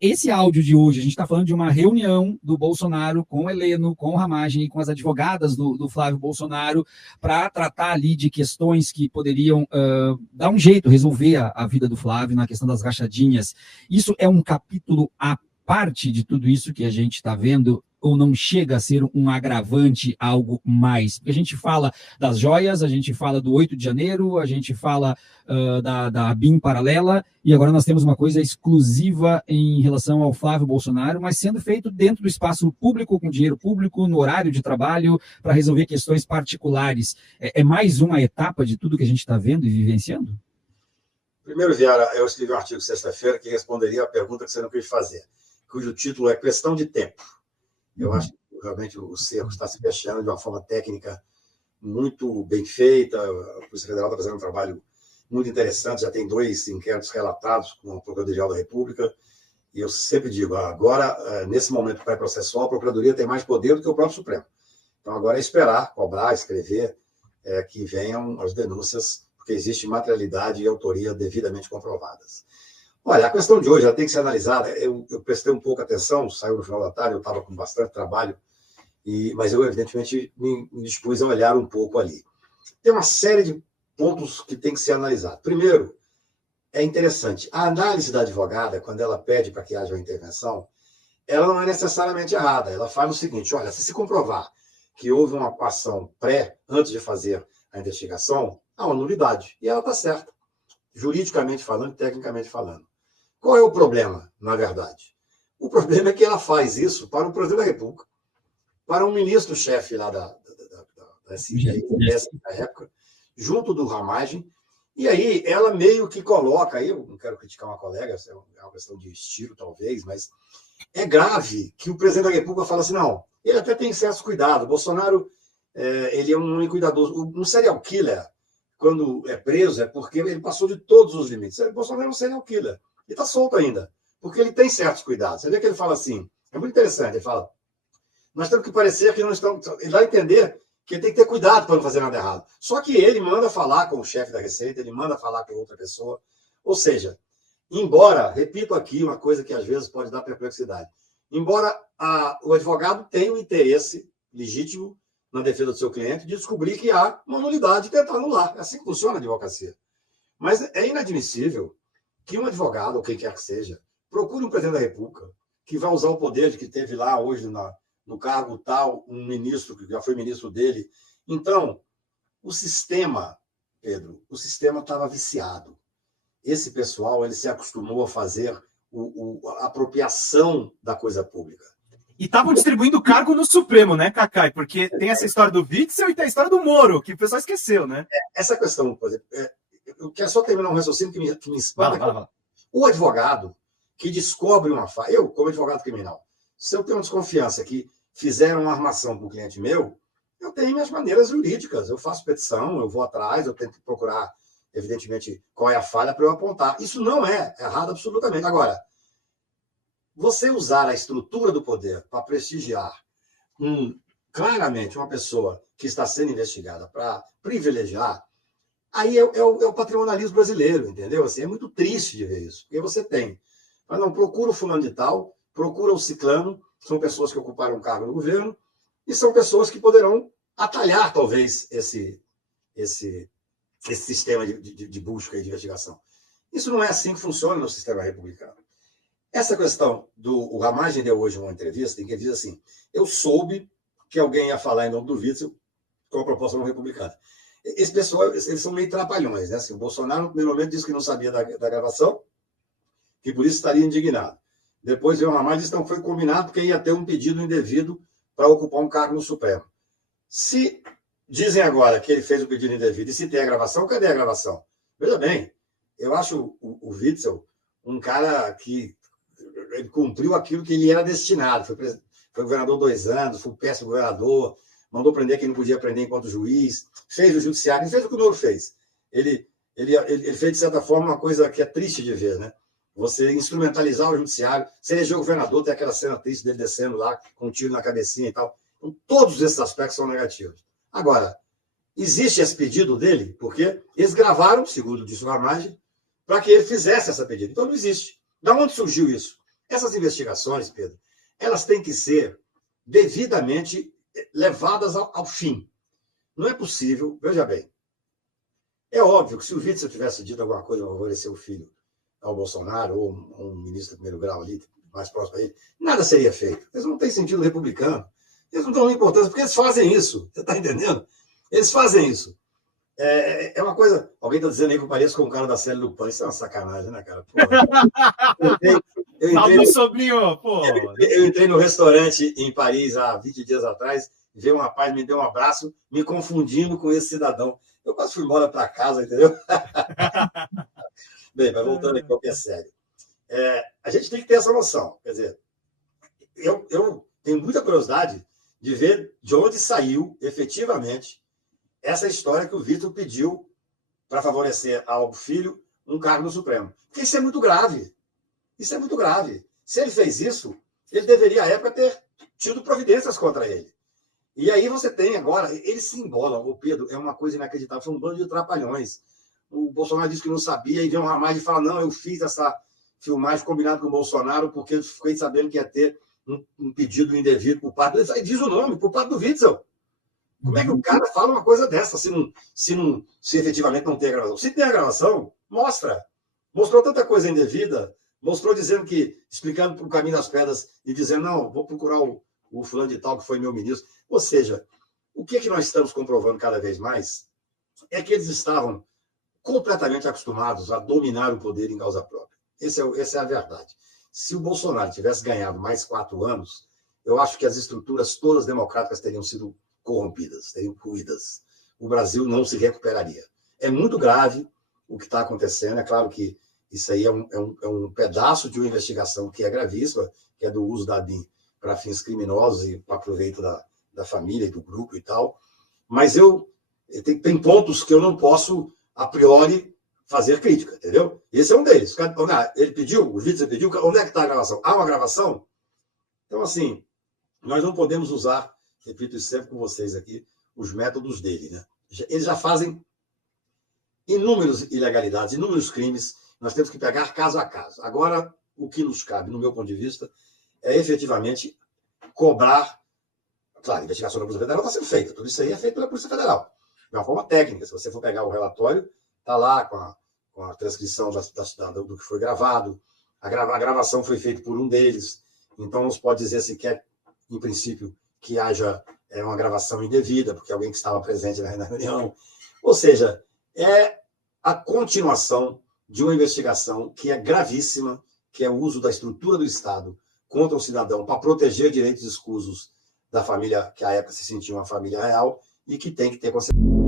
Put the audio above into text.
Esse áudio de hoje, a gente está falando de uma reunião do Bolsonaro com o Heleno, com o Ramagem e com as advogadas do Flávio Bolsonaro para tratar ali de questões que poderiam dar um jeito, resolver a vida do Flávio na questão das rachadinhas. Isso é um capítulo à parte de tudo isso que a gente está vendo, ou não chega a ser um agravante, algo mais? Porque a gente fala das joias, a gente fala do 8 de janeiro, a gente fala da BIM paralela, e agora nós temos uma coisa exclusiva em relação ao Flávio Bolsonaro, mas sendo feito dentro do espaço público, com dinheiro público, no horário de trabalho, para resolver questões particulares. É mais uma etapa de tudo que a gente está vendo e vivenciando? Primeiro, Viara, eu escrevi um artigo sexta-feira que responderia a pergunta que você não quis fazer, cujo título é Questão de Tempo. Eu acho que realmente o cerco está se fechando de uma forma técnica muito bem feita. A Polícia Federal está fazendo um trabalho muito interessante, já tem 2 inquéritos relatados com a Procuradoria-Geral da República, e eu sempre digo, agora, nesse momento pré-processual, a Procuradoria tem mais poder do que o próprio Supremo. Então, agora é esperar, cobrar, escrever, que venham as denúncias, porque existe materialidade e autoria devidamente comprovadas. Olha, a questão de hoje ela tem que ser analisada. Eu prestei um pouco atenção, saiu no final da tarde, eu estava com bastante trabalho, mas eu, evidentemente, me dispus a olhar um pouco ali. Tem uma série de pontos que tem que ser analisados. Primeiro, é interessante, a análise da advogada, quando ela pede para que haja uma intervenção, ela não é necessariamente errada. Ela faz o seguinte: olha, se comprovar que houve uma ação antes de fazer a investigação, há uma nulidade. E ela está certa, juridicamente falando e tecnicamente falando. Qual é o problema, na verdade? O problema é que ela faz isso para o presidente da República, para um ministro-chefe lá da CGS na época, junto do Ramagem, e aí ela meio que coloca, aí eu não quero criticar uma colega, é uma questão de estilo talvez, mas é grave que o presidente da República fala assim, não, ele até tem certo cuidado, Bolsonaro, ele é um cuidadoso, um serial killer, quando é preso, é porque ele passou de todos os limites. Bolsonaro é um serial killer. E está solto ainda, porque ele tem certos cuidados. Você vê que ele fala assim, é muito interessante, ele fala, nós temos que parecer que não estamos... Ele vai entender que ele tem que ter cuidado para não fazer nada errado. Só que ele manda falar com o chefe da Receita, ele manda falar com outra pessoa. Ou seja, embora, repito aqui uma coisa que às vezes pode dar perplexidade, embora o advogado tenha um interesse legítimo na defesa do seu cliente de descobrir que há uma nulidade e tentar anular. É assim que funciona a advocacia. Mas é inadmissível que um advogado, ou quem quer que seja, procure um presidente da República que vai usar o poder de que teve lá hoje no cargo tal, um ministro que já foi ministro dele. Então, o sistema, Pedro, o sistema estava viciado. Esse pessoal, ele se acostumou a fazer a apropriação da coisa pública. E estavam distribuindo cargo no Supremo, né, Cacai? Porque tem essa história do Witzel e tem a história do Moro, que o pessoal esqueceu, né? Essa questão, por exemplo, eu quero só terminar um raciocínio que me espanta. O advogado que descobre uma falha, eu, como advogado criminal, se eu tenho uma desconfiança que fizeram uma armação para o cliente meu, eu tenho minhas maneiras jurídicas, eu faço petição, eu vou atrás, eu tento procurar, evidentemente, qual é a falha para eu apontar. Isso não é errado absolutamente. Agora, você usar a estrutura do poder para prestigiar claramente uma pessoa que está sendo investigada para privilegiar, aí é o patrimonialismo brasileiro, entendeu? Assim, é muito triste de ver isso. Porque você tem, mas não, procura o fulano de tal, procura o ciclano, são pessoas que ocuparam um cargo no governo, e são pessoas que poderão atalhar, talvez, esse sistema de busca e de investigação. Isso não é assim que funciona no sistema republicano. Essa questão o Ramagem deu hoje uma entrevista em que ele diz assim, eu soube que alguém ia falar em nome do Witzel com a proposta não republicana. Esse pessoal, eles são meio trapalhões, né? Assim, o Bolsonaro, no primeiro momento, disse que não sabia da gravação, que por isso estaria indignado. Depois veio o Ramagem e disse que não foi combinado porque ia ter um pedido indevido para ocupar um cargo no Supremo. Se dizem agora que ele fez o pedido indevido e se tem a gravação, cadê a gravação? Veja bem, eu acho o Witzel um cara que ele cumpriu aquilo que ele era destinado. Foi governador 2 anos, foi um péssimo governador, mandou prender quem não podia prender enquanto juiz, fez o judiciário, ele fez o que o Moro fez. Ele fez, de certa forma, uma coisa que é triste de ver, né? Você instrumentalizar o judiciário, se eleger governador, tem aquela cena triste dele descendo lá com um tiro na cabecinha e tal. Então, todos esses aspectos são negativos. Agora, existe esse pedido dele, porque eles gravaram, segundo disse o Ramagem, para que ele fizesse essa pedida. Então, não existe. Da onde surgiu isso? Essas investigações, Pedro, elas têm que ser devidamente levadas ao fim. Não é possível, veja bem, é óbvio que se o Witzel tivesse dito alguma coisa para favorecer o filho ao Bolsonaro, ou um ministro de primeiro grau ali, mais próximo a ele, nada seria feito. Eles não têm sentido republicano. Eles não dão importância, porque eles fazem isso. Você está entendendo? Eles fazem isso. É uma coisa... Alguém está dizendo aí que eu pareço com o cara da série do PAN. Isso é uma sacanagem, né, cara? Eu entrei no restaurante em Paris há 20 dias atrás, veio um rapaz, me deu um abraço, me confundindo com esse cidadão. Eu quase fui embora para casa, entendeu? Bem, mas voltando aqui ao que é sério. A gente tem que ter essa noção. Quer dizer, eu tenho muita curiosidade de ver de onde saiu, efetivamente, essa história que o Witzel pediu para favorecer ao filho um cargo no Supremo. Porque isso é muito grave. Isso é muito grave. Se ele fez isso, ele deveria, à época, ter tido providências contra ele. E aí você tem agora... Eles se embolam. O Pedro é uma coisa inacreditável. São um bando de trapalhões. O Bolsonaro disse que não sabia, e vem um Ramagem e fala, não, eu fiz essa filmagem combinado com o Bolsonaro porque eu fiquei sabendo que ia ter um pedido indevido por parte dele. Aí diz o nome, por parte do Witzel. Como é que o cara fala uma coisa dessa se efetivamente não tem a gravação? Se tem a gravação, mostra. Mostrou tanta coisa indevida, mostrou dizendo que, explicando o caminho das pedras e dizendo, não, vou procurar o fulano de tal que foi meu ministro. Ou seja, o que nós estamos comprovando cada vez mais é que eles estavam completamente acostumados a dominar o poder em causa própria. Essa é a verdade. Se o Bolsonaro tivesse ganhado mais 4 anos, eu acho que as estruturas todas democráticas teriam sido corrompidas, teriam ruídas. O Brasil não se recuperaria. É muito grave o que está acontecendo. É claro que isso aí é um pedaço de uma investigação que é gravíssima, que é do uso da ABIN para fins criminosos e para proveito da família e do grupo e tal. Mas tem pontos que eu não posso, a priori, fazer crítica, entendeu? Esse é um deles. Ele pediu, o Witzel pediu, onde é que está a gravação? Há uma gravação? Então, assim, nós não podemos usar, repito isso sempre com vocês aqui, os métodos dele, né? Eles já fazem inúmeras ilegalidades, inúmeros crimes. Nós temos que pegar caso a caso. Agora, o que nos cabe, no meu ponto de vista, é efetivamente cobrar. Claro, a investigação da Polícia Federal está sendo feita. Tudo isso aí é feito pela Polícia Federal. De uma forma técnica. Se você for pegar o relatório, está lá com a transcrição do que foi gravado. A gravação foi feita por um deles. Então, não se pode dizer sequer, em princípio, que haja uma gravação indevida, porque alguém que estava presente na reunião. Ou seja, é a continuação de uma investigação que é gravíssima, que é o uso da estrutura do Estado contra o cidadão para proteger direitos escusos da família, que à época se sentia uma família real, e que tem que ter consequências.